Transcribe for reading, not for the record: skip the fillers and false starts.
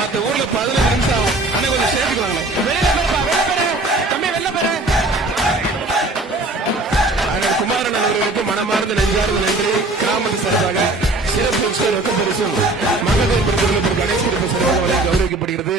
மத்த ஊர்ல 15 நிமிஷம் ஆகும். ஆனா கொஞ்சம் சேர்த்துக்குவாங்க. குமாரன் அவர்களுக்கு மனமார்ந்த நெஞ்சார்ந்த நன்றி. கிராமத்து சார்பாக சிறப்பு ரொக்க பரிசும் மகளிர் கணேச சிறப்பு சிறப்பாக கௌரவிக்கப்படுகிறது.